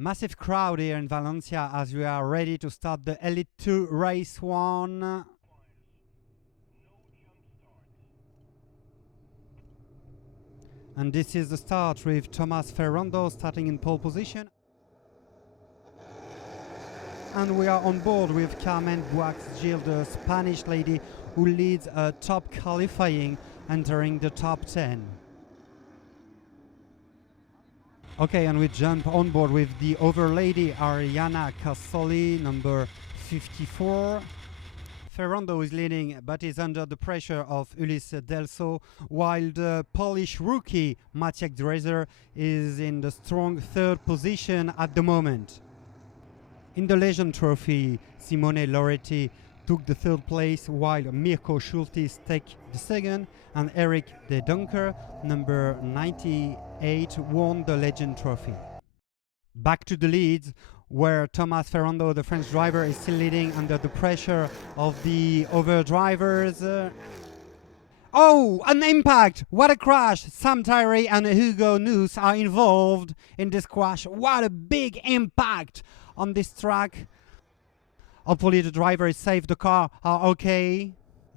Massive crowd here in Valencia as we are ready to start the Elite 2 Race 1. And this is the start with Thomas Ferrando starting in pole position. And we are on board with Carmen Boix, the Spanish lady who leads a top qualifying, entering the top 10. Okay, and we jump on board with the other lady, Arianna Casoli, number 54. Ferrando is leading, but is under the pressure of Ulysse Delso, while the Polish rookie, Maciek Drezer, is in the strong third position at the moment. In the Legend Trophy, Simone Loretti took the third place, while Mirko Schultis took the second, and Eric De Dunker, number 98, won the Legend Trophy. Back to the leads, where Thomas Ferrando, the French driver, is still leading under the pressure of the other drivers. Oh, an impact! What a crash! Sam Tyree and Hugo Nuss are involved in this crash. What a big impact on this track. Hopefully the driver is safe, the car are okay.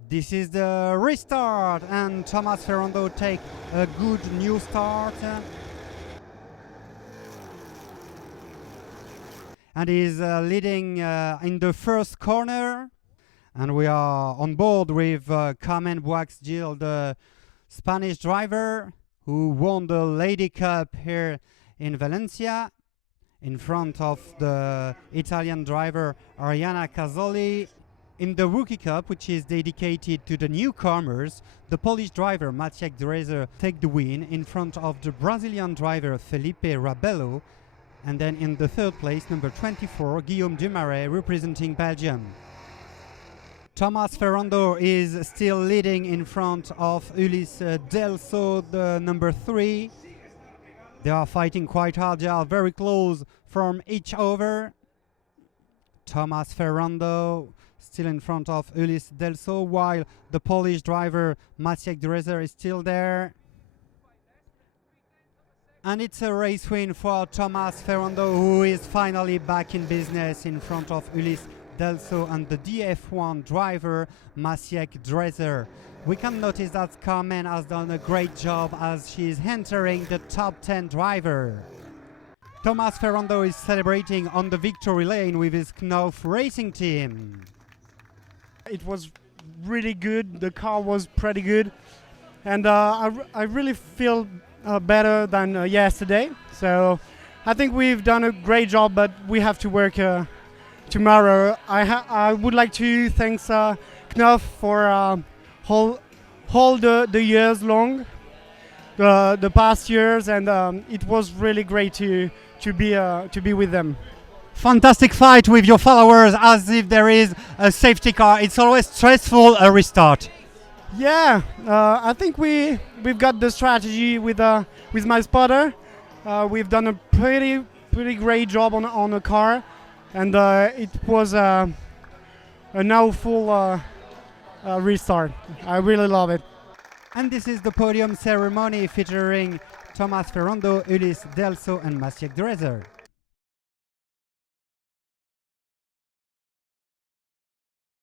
This is the restart, and Thomas Ferrando take a good new start. And is leading in the first corner. And we are on board with Carmen Boix, the Spanish driver who won the Lady Cup here in Valencia, in front of the Italian driver Arianna Casoli. In the Rookie Cup, which is dedicated to the newcomers, the Polish driver Maciek Drezer take the win in front of the Brazilian driver Felipe Rabello. And then in the third place, number 24, Guillaume Dumaret, representing Belgium. Thomas Ferrando is still leading in front of Ulysse Delso, the number 3. They are fighting quite hard, they are very close from each other. Thomas Ferrando still in front of Ulysse Delso, while the Polish driver Maciek Drezer is still there. And it's a race win for Thomas Ferrando, who is finally back in business in front of Ulysse Delso and the DF1 driver Maciek Drezer. We can notice that Carmen has done a great job as she is entering the top 10 driver. Thomas Ferrando is celebrating on the victory lane with his Knauf racing team. It was really good, the car was pretty good, and I really feel better than yesterday. So I think we've done a great job, but we have to work tomorrow. I would like to thank Knauf for all the years long, the past years, and it was really great to be with them. Fantastic fight with your followers, as if there is a safety car. It's always stressful, a restart. Yeah, I think we've got the strategy with my spotter. We've done a pretty great job on the car, and it was a now full restart. I really love it. And this is the podium ceremony featuring Thomas Ferrando, Ulysse Delso and Maciek Drezer.